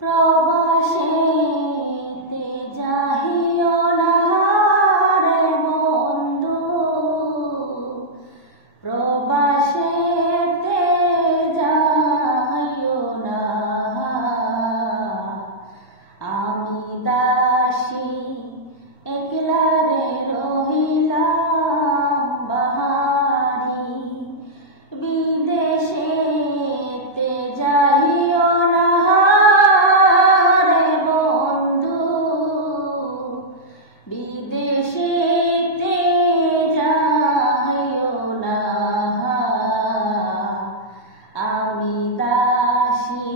প্রবাসেতে যাহিও না রে বন্ধু, প্রবাসেতে যাহিও না। আমি দাসী একলা রে রহিলাম বাহারি, বিদেশেতে যাহিও না রে বন্ধু, বিদেশেতে যাহিও না। আমি দাসী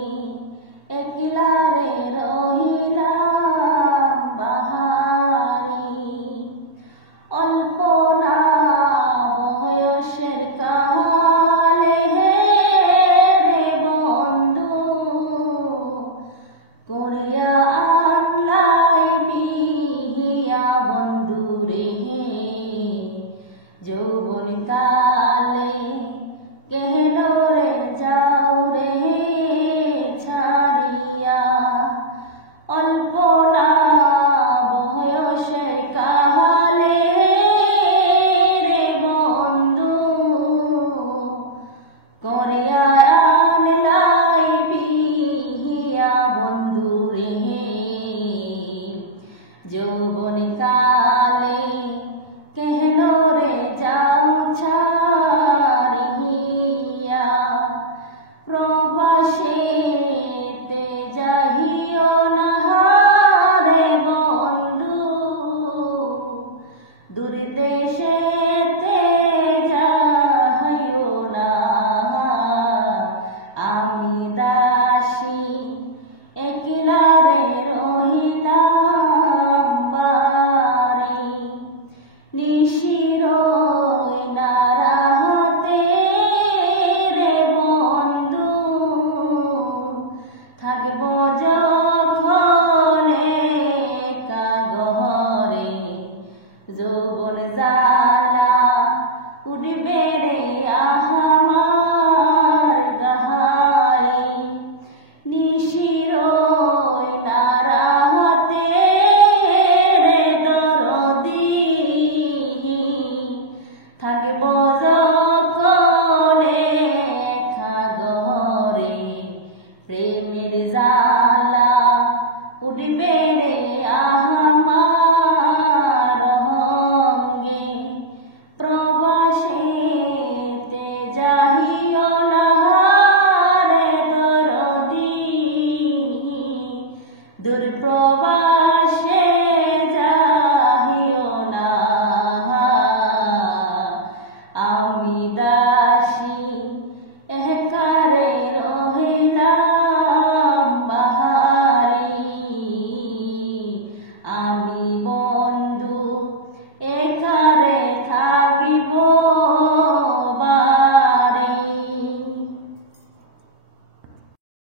একলা রে রহিলাম বাহারি, অল্প না বয়সের কালে রে বন্ধু, করিয়া আনলাই বিয়া বন্ধু রে। যৌবন কালে কেন রে যাও রে ছাড়িয়া, অল্প না বয়সের কালে রে বন্ধু, করিয়া আনলাই বিয়া বন্ধু রে। যৌবন কালে কেন রে যাও ছাড়িয়া, প্রবাসেতে যাহিও না রে বন্ধু, দূর দেশেতে যাহিও না। আমি দাসী একলা রে রহিলাম বাড়ি, নিশিরই না রাতে রে বন্ধু, থাকব যখন একা ঘরে। যৌবন জ্বালা উঠবে রে আমার গায়ে, নিশিরই না রাতে রে দরদি, থাকব যখন একা ঘরে। প্রেমের জ্বালা উঠবে রে আমার অঙ্গে, প্রবাসেতে যাহিও না রে দরদি, দূর প্রবাস।